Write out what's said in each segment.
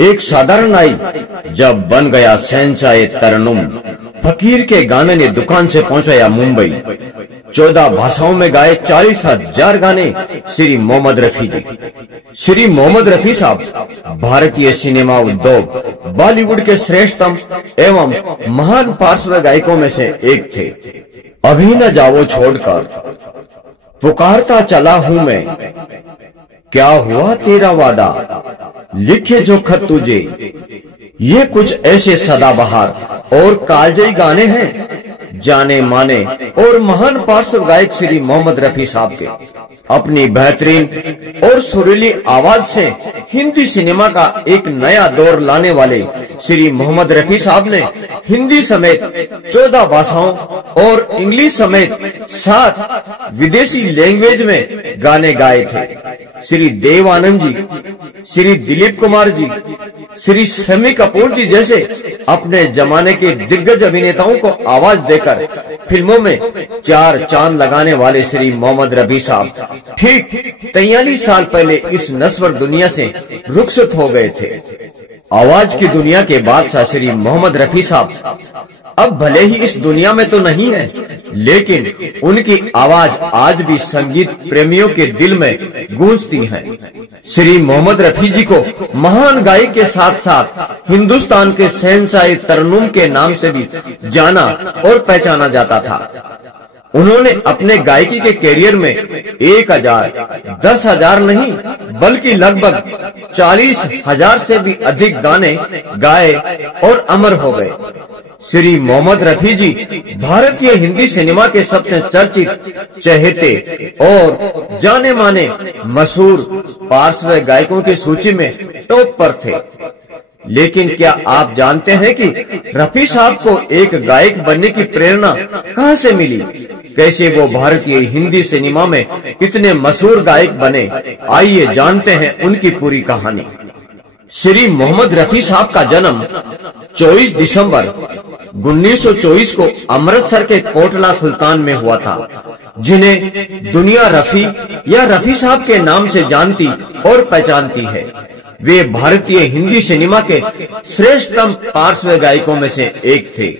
एक साधारण नाई जब बन गया शहंशाह तरन्नुम। फकीर के गाने ने दुकान से पहुंचाया मुंबई। 14 भाषाओं में गाए 40,000 गाने श्री मोहम्मद रफी जी। श्री मोहम्मद रफी साहब भारतीय सिनेमा उद्योग बॉलीवुड के श्रेष्ठतम एवं महान पार्श्व गायकों में से एक थे। अभी न जाओ छोड़कर पुकारता चला हूं मैं, क्या हुआ तेरा वादा, लिखे जो खत तुझे। ये कुछ ऐसे सदाबहार और कालजयी गाने हैं जाने माने और महान पार्श्व गायक श्री मोहम्मद रफी साहब के। अपनी बेहतरीन और सुरीली आवाज से हिंदी सिनेमा का एक नया दौर लाने वाले श्री मोहम्मद रफी साहब ने हिंदी समेत 14 भाषाओं और इंग्लिश समेत 7 विदेशी लैंग्वेज में गाने गाए थे। श्री देव आनंद जी, श्री दिलीप कुमार जी, श्री शम्मी कपूर जी जैसे अपने जमाने के दिग्गज अभिनेताओं को आवाज देकर फिल्मों में 4 चांद लगाने वाले श्री मोहम्मद रफी साहब ठीक 43 साल पहले इस नश्वर दुनिया से रुखसत हो गए थे। आवाज की दुनिया के बादशाह श्री मोहम्मद रफी साहब अब भले ही इस दुनिया में तो नहीं है, लेकिन उनकी आवाज आज भी संगीत प्रेमियों के दिल में गूंजती है। श्री मोहम्मद रफी जी को महान गायक के साथ साथ हिंदुस्तान के शहंशाह तरन्नुम के नाम से भी जाना और पहचाना जाता था। उन्होंने अपने गायकी के कैरियर में 1000, 10,000 नहीं बल्कि लगभग 40,000 से भी अधिक गाने गाए और अमर हो गए। श्री मोहम्मद रफी जी भारतीय हिंदी सिनेमा के सबसे चर्चित, चहेते और जाने माने मशहूर पार्श्व गायकों की सूची में टॉप पर थे। लेकिन क्या आप जानते हैं कि रफी साहब को एक गायक बनने की प्रेरणा कहां से मिली? कैसे वो भारतीय हिंदी सिनेमा में इतने मशहूर गायक बने? आइए जानते हैं उनकी पूरी कहानी। श्री मोहम्मद रफी साहब का जन्म 24 दिसंबर 1924 को अमृतसर के कोटला सुल्तान में हुआ था, जिन्हें दुनिया रफी या रफी साहब के नाम से जानती और पहचानती है। वे भारतीय हिंदी सिनेमा के श्रेष्ठतम पार्श्व गायकों में से एक थे।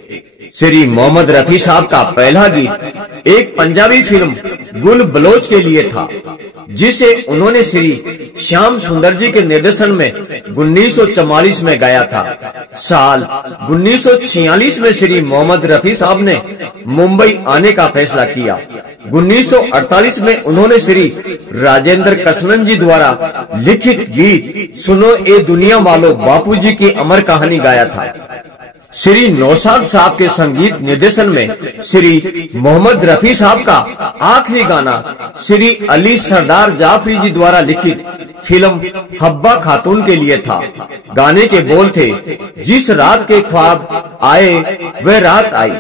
श्री मोहम्मद रफी साहब का पहला गीत एक पंजाबी फिल्म गुल बलोच के लिए था, जिसे उन्होंने श्री श्याम सुंदर जी के निर्देशन में 1944 में गाया था। साल 1946 में श्री मोहम्मद रफी साहब ने मुंबई आने का फैसला किया। 1948 में उन्होंने श्री राजेंद्र कृष्णन जी द्वारा लिखित गीत सुनो ए दुनिया वालों बापूजी की अमर कहानी गाया था। श्री नौशाद साहब के संगीत निर्देशन में श्री मोहम्मद रफी साहब का आखिरी गाना श्री अली सरदार जाफरी जी द्वारा लिखित फिल्म हब्बा खातून के लिए था। गाने के बोल थे, जिस रात के ख्वाब आए वह रात आई,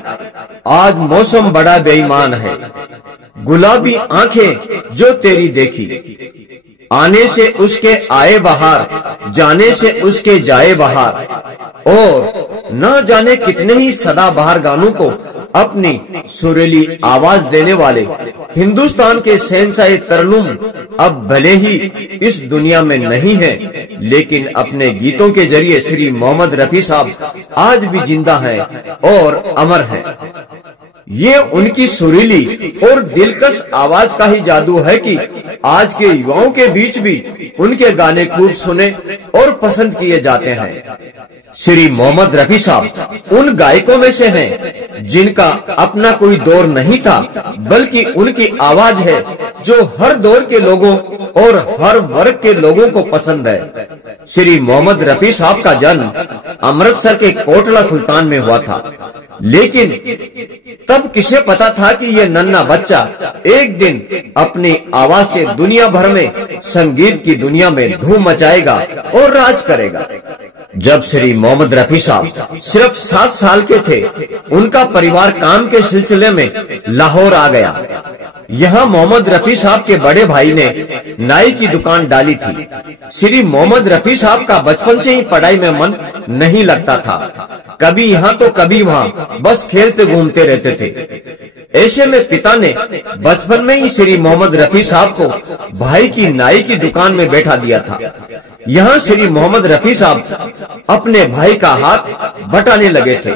आज मौसम बड़ा बेईमान है, गुलाबी आंखें जो तेरी देखी, आने से उसके आए बहार, जाने से उसके जाए बहार, और न जाने कितने ही सदाबहार गानों को अपनी सुरीली आवाज देने वाले हिंदुस्तान के शहंशाह तरन्नुम अब भले ही इस दुनिया में नहीं है, लेकिन अपने गीतों के जरिए श्री मोहम्मद रफी साहब आज भी जिंदा हैं और अमर हैं। ये उनकी सुरीली और दिलकश आवाज का ही जादू है कि आज के युवाओं के बीच भी उनके गाने खूब सुने और पसंद किए जाते हैं। श्री मोहम्मद रफी साहब उन गायकों में से हैं जिनका अपना कोई दौर नहीं था, बल्कि उनकी आवाज है जो हर दौर के लोगों और हर वर्ग के लोगों को पसंद है। श्री मोहम्मद रफी साहब का जन्म अमृतसर के कोटला सुल्तान में हुआ था, लेकिन तब किसे पता था कि ये नन्हा बच्चा एक दिन अपनी आवाज से दुनिया भर में संगीत की दुनिया में धूम मचाएगा और राज करेगा। जब श्री मोहम्मद रफी साहब सिर्फ 7 साल के थे, उनका परिवार काम के सिलसिले में लाहौर आ गया। यहाँ मोहम्मद रफी साहब के बड़े भाई ने नाई की दुकान डाली थी। श्री मोहम्मद रफी साहब का बचपन से ही पढ़ाई में मन नहीं लगता था, कभी यहाँ तो कभी वहाँ, बस खेलते घूमते रहते थे। ऐसे में पिता ने बचपन में ही श्री मोहम्मद रफी साहब को भाई की नाई की दुकान में बैठा दिया था। यहाँ श्री मोहम्मद रफी साहब अपने भाई का हाथ बटाने लगे थे,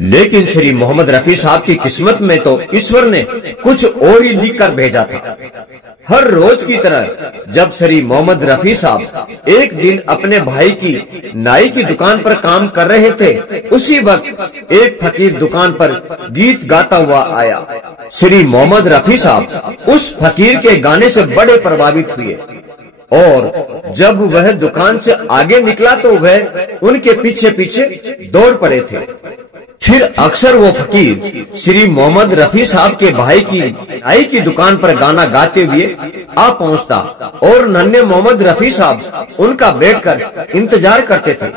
लेकिन श्री मोहम्मद रफी साहब की किस्मत में तो ईश्वर ने कुछ और ही लिख कर भेजा था। हर रोज की तरह जब श्री मोहम्मद रफी साहब एक दिन अपने भाई की नाई की दुकान पर काम कर रहे थे, उसी वक्त एक फकीर दुकान पर गीत गाता हुआ आया। श्री मोहम्मद रफी साहब उस फकीर के गाने से बड़े प्रभावित हुए और जब वह दुकान से आगे निकला तो वह उनके पीछे पीछे दौड़ पड़े थे। फिर अक्सर वो फकीर श्री मोहम्मद रफी साहब के भाई की नाई की दुकान पर गाना गाते हुए आ पहुंचता और नन्हे मोहम्मद रफी साहब उनका बैठकर इंतजार करते थे।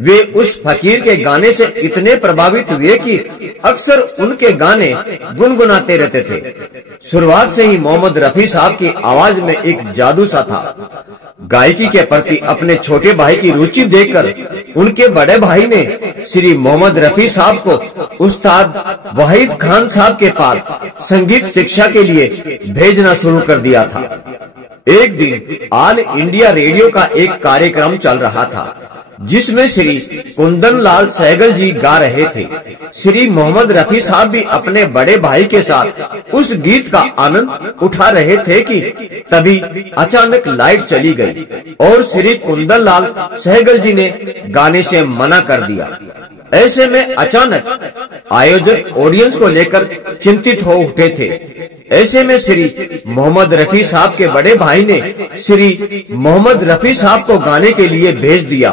वे उस फकीर के गाने से इतने प्रभावित हुए कि अक्सर उनके गाने गुनगुनाते रहते थे। शुरुआत से ही मोहम्मद रफी साहब की आवाज में एक जादू सा था। गायकी के प्रति अपने छोटे भाई की रुचि देखकर उनके बड़े भाई ने श्री मोहम्मद रफी साहब को उस्ताद वाहिद खान साहब के पास संगीत शिक्षा के लिए भेजना शुरू कर दिया था। एक दिन ऑल इंडिया रेडियो का एक कार्यक्रम चल रहा था जिसमें श्री कुंदन लाल सहगल जी गा रहे थे। श्री मोहम्मद रफी साहब भी अपने बड़े भाई के साथ उस गीत का आनंद उठा रहे थे कि तभी अचानक लाइट चली गई और श्री कुंदन लाल सहगल जी ने गाने से मना कर दिया। ऐसे में अचानक आयोजक ऑडियंस को लेकर चिंतित हो उठे थे। ऐसे में श्री मोहम्मद रफी साहब के बड़े भाई ने श्री मोहम्मद रफी साहब को गाने के लिए भेज दिया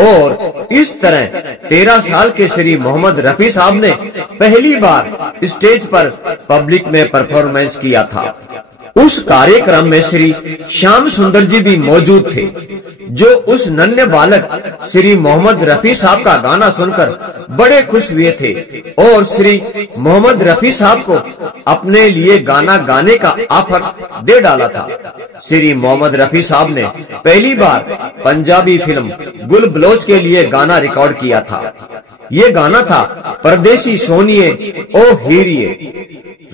और इस तरह 13 साल के श्री मोहम्मद रफी साहब ने पहली बार स्टेज पर पब्लिक में परफॉर्मेंस किया था। उस कार्यक्रम में श्री श्याम सुंदर जी भी मौजूद थे, जो उस नन्हे बालक श्री मोहम्मद रफी साहब का गाना सुनकर बड़े खुश हुए थे और श्री मोहम्मद रफी साहब को अपने लिए गाना गाने का ऑफर दे डाला था। श्री मोहम्मद रफी साहब ने पहली बार पंजाबी फिल्म गुल बलोच के लिए गाना रिकॉर्ड किया था। ये गाना था परदेसी सोनिए ओ हीरिए।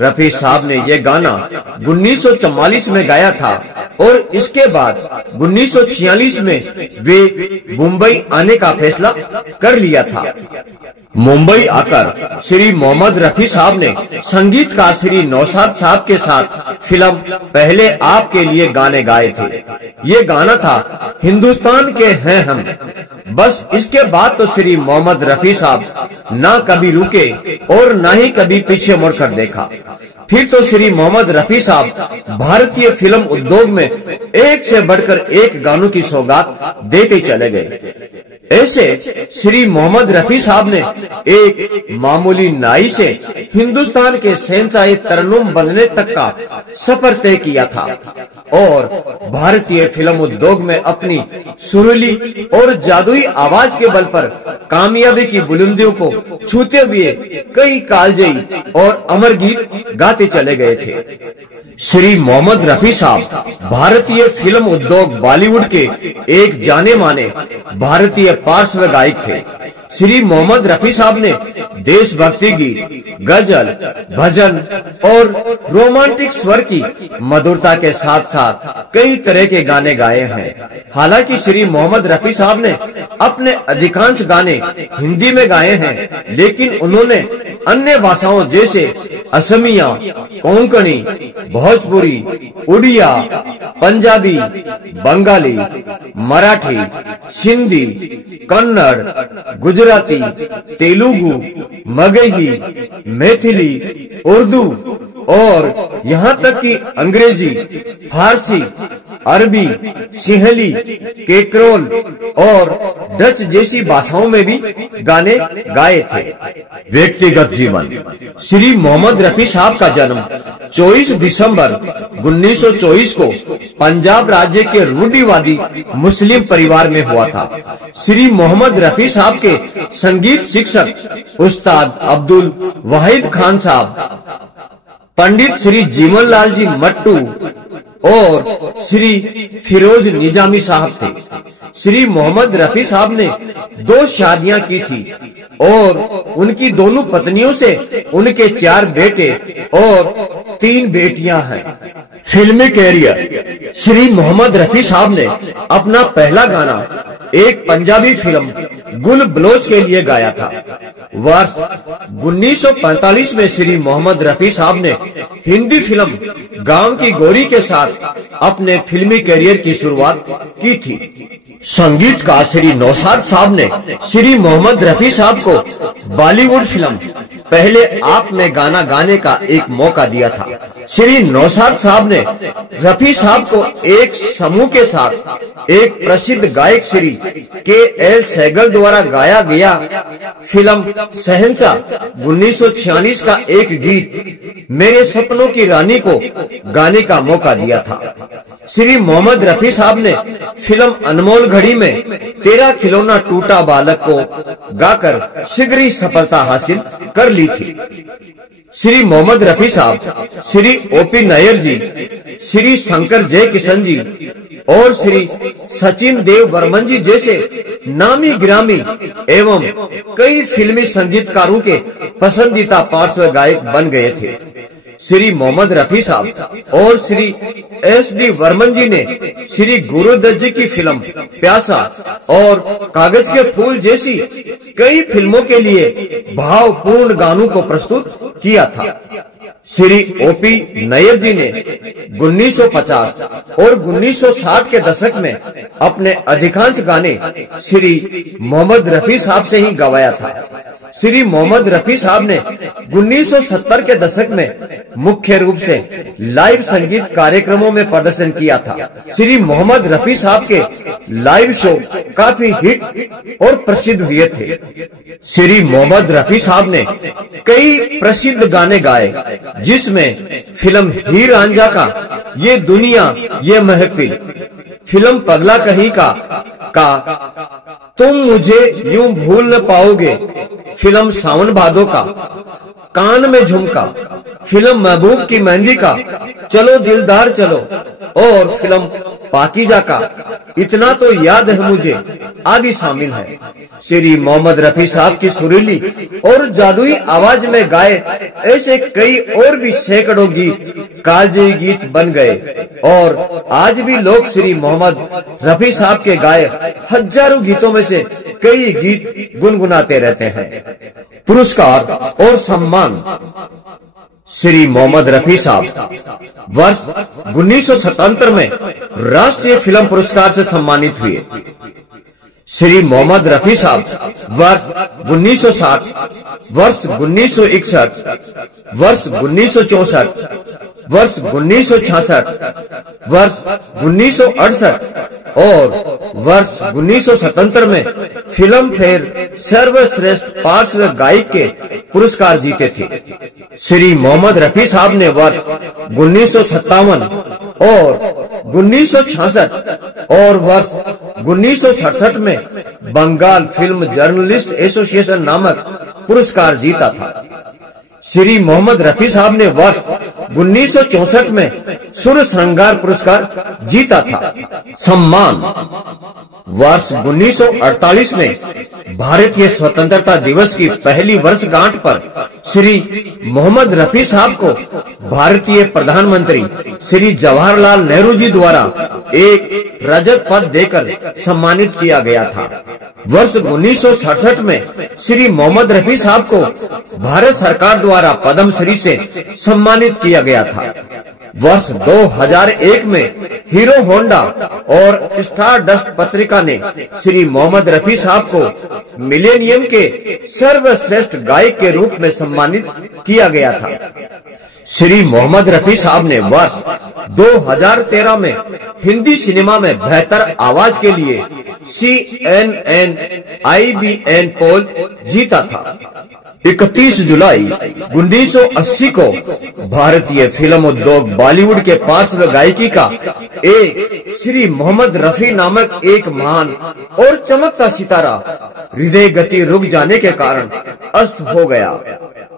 रफी साहब ने ये गाना 1944 में गाया था और इसके बाद 1946 में वे मुंबई आने का फैसला कर लिया था। मुंबई आकर श्री मोहम्मद रफी साहब ने संगीतकार श्री नौशाद साहब के साथ फिल्म पहले आपके लिए गाने गाए थे। ये गाना था हिंदुस्तान के हैं हम। बस इसके बाद तो श्री मोहम्मद रफी साहब ना कभी रुके और ना ही कभी पीछे मुड़कर देखा। फिर तो श्री मोहम्मद रफी साहब भारतीय फिल्म उद्योग में एक से बढ़कर एक गानों की सौगात देते चले गए। ऐसे श्री मोहम्मद रफी साहब ने एक मामूली नाई से हिंदुस्तान के शहंशाह तरन्नुम बनने तक का सफर तय किया था और भारतीय फिल्म उद्योग में अपनी सुरीली और जादुई आवाज के बल पर कामयाबी की बुलंदियों को छूते हुए कई कालजयी और अमर गीत गाते चले गए थे। श्री मोहम्मद रफी साहब भारतीय फिल्म उद्योग बॉलीवुड के एक जाने माने भारतीय पार्श्व गायक थे। श्री मोहम्मद रफी साहब ने देशभक्ति गीत, गजल, भजन और रोमांटिक स्वर की मधुरता के साथ साथ कई तरह के गाने गाए हैं। हालांकि श्री मोहम्मद रफी साहब ने अपने अधिकांश गाने हिंदी में गाए हैं, लेकिन उन्होंने अन्य भाषाओं जैसे असमिया, कोंकणी, भोजपुरी, उड़िया, पंजाबी, बंगाली, मराठी, सिंधी, कन्नड़, गुजराती, तेलुगु, मगही, मैथिली, उर्दू और यहाँ तक कि अंग्रेजी, फारसी, अरबी, सिंहली, केकरोल और डच जैसी भाषाओं में भी गाने गाए थे। व्यक्तिगत जीवन। श्री मोहम्मद रफी साहब का जन्म 24 दिसंबर 1924 को पंजाब राज्य के रूढ़िवादी मुस्लिम परिवार में हुआ था। श्री मोहम्मद रफी साहब के संगीत शिक्षक उस्ताद अब्दुल वाहिद खान साहब, पंडित श्री जीवन लाल जी मट्टू और श्री फिरोज निजामी साहब थे। श्री मोहम्मद रफी साहब ने 2 शादियां की थी और उनकी दोनों पत्नियों से उनके 4 बेटे और 3 बेटियां हैं। फिल्मी कैरियर। श्री मोहम्मद रफी साहब ने अपना पहला गाना एक पंजाबी फिल्म गुल बलोच के लिए गाया था। वर्ष 1945 में श्री मोहम्मद रफी साहब ने हिंदी फिल्म गांव की गोरी के साथ अपने फिल्मी कैरियर की शुरुआत की थी। संगीतकार श्री नौशाद साहब ने श्री मोहम्मद रफी साहब को बॉलीवुड फिल्म पहले आप में गाना गाने का एक मौका दिया था। श्री नौशाद साहब ने रफी साहब को एक समूह के साथ एक प्रसिद्ध गायक श्री के.एल. सहगल द्वारा गाया गया फिल्म शहंशाह 1946 का एक गीत मेरे सपनों की रानी को गाने का मौका दिया था। श्री मोहम्मद रफी साहब ने फिल्म अनमोल घड़ी में तेरा खिलौना टूटा बालक को गाकर शीघ्र ही सफलता हासिल कर ली थी। श्री मोहम्मद रफी साहब श्री ओ.पी. नायर जी, श्री शंकर जय किशन जी और श्री सचिन देव बर्मन जी जैसे नामी गिरामी एवं कई फिल्मी संगीतकारों के पसंदीदा पार्श्व गायक बन गए थे। श्री मोहम्मद रफी साहब और श्री एस.डी. वर्मन जी ने श्री गुरुदत्त जी की फिल्म प्यासा और कागज के फूल जैसी कई फिल्मों के लिए भावपूर्ण गानों को प्रस्तुत किया था। श्री ओ.पी. नायर जी ने 1950 और 1960 के दशक में अपने अधिकांश गाने श्री मोहम्मद रफी साहब से ही गवाया था। श्री मोहम्मद रफी साहब ने 1970 के दशक में मुख्य रूप से लाइव संगीत कार्यक्रमों में प्रदर्शन किया था। श्री मोहम्मद रफी साहब के लाइव शो काफी हिट और प्रसिद्ध हुए थे। श्री मोहम्मद रफी साहब ने कई प्रसिद्ध गाने गाए, जिसमें फिल्म हीर रांझा का ये दुनिया ये महफिल, फिल्म पगला कहीं का तुम मुझे यूं भूल न पाओगे, फिल्म सावन भादो का कान में झुमका, फिल्म महबूब की मेहंदी का चलो दिलदार चलो और फिल्म पाकीजा का इतना तो याद है मुझे आदि शामिल है। श्री मोहम्मद रफी साहब की सुरीली और जादुई आवाज में गाए ऐसे कई और भी सैकड़ों गीत कालजयी गीत बन गए और आज भी लोग श्री मोहम्मद रफी साहब के गाए हजारों गीतों में से कई गीत गुनगुनाते रहते हैं। पुरस्कार और सम्मान। श्री मोहम्मद रफी साहब वर्ष 1977 में राष्ट्रीय फिल्म पुरस्कार से सम्मानित हुए। श्री मोहम्मद रफी साहब वर्ष 1960, वर्ष 1961, वर्ष 1964, वर्ष 1966, वर्ष 1968 और वर्ष 1977 में फिल्म फेयर सर्वश्रेष्ठ पार्श्व गायक के पुरस्कार जीते थे। श्री मोहम्मद रफी साहब ने वर्ष 1957 और 1966 और वर्ष 1967 में बंगाल फिल्म जर्नलिस्ट एसोसिएशन नामक पुरस्कार जीता था। श्री मोहम्मद रफी साहब ने वर्ष 1964 में सुर श्रृंगार पुरस्कार जीता था। सम्मान। वर्ष 1948 में भारतीय स्वतंत्रता दिवस की पहली वर्षगांठ पर श्री मोहम्मद रफी साहब को भारतीय प्रधानमंत्री श्री जवाहरलाल नेहरू जी द्वारा एक रजत पद देकर सम्मानित किया गया था। वर्ष 1967 में श्री मोहम्मद रफी साहब को भारत सरकार द्वारा पद्म श्री से सम्मानित किया गया था। वर्ष 2001 में हीरो होंडा और स्टार डस्ट पत्रिका ने श्री मोहम्मद रफी साहब को मिलेनियम के सर्वश्रेष्ठ गायक के रूप में सम्मानित किया गया था। श्री मोहम्मद रफी साहब ने वर्ष 2013 में हिंदी सिनेमा में बेहतर आवाज के लिए CNN IBN पोल जीता था। 31 जुलाई 1980 को भारतीय फिल्म उद्योग बॉलीवुड के पार्श्व गायकी का एक श्री मोहम्मद रफी नामक एक महान और चमकता सितारा हृदय गति रुक जाने के कारण अस्त हो गया।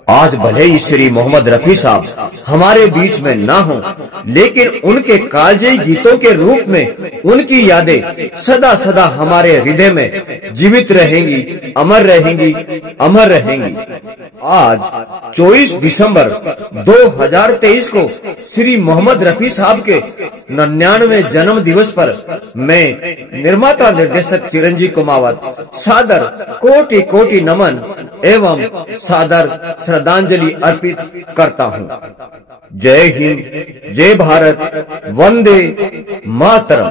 आज भले ही श्री मोहम्मद रफी साहब हमारे बीच में ना हो, लेकिन उनके कालजयी गीतों के रूप में उनकी यादें सदा सदा हमारे हृदय में जीवित रहेंगी, अमर रहेंगी, अमर रहेंगी। आज 24 दिसंबर 2023 को श्री मोहम्मद रफी साहब के 99वें जन्म दिवस पर मैं निर्माता निर्देशक चिरंजीव कुमावत सादर कोटि कोटि नमन एवं सादर श्रद्धांजलि अर्पित करता हूँ। जय हिंद, जय भारत, वंदे मातरम।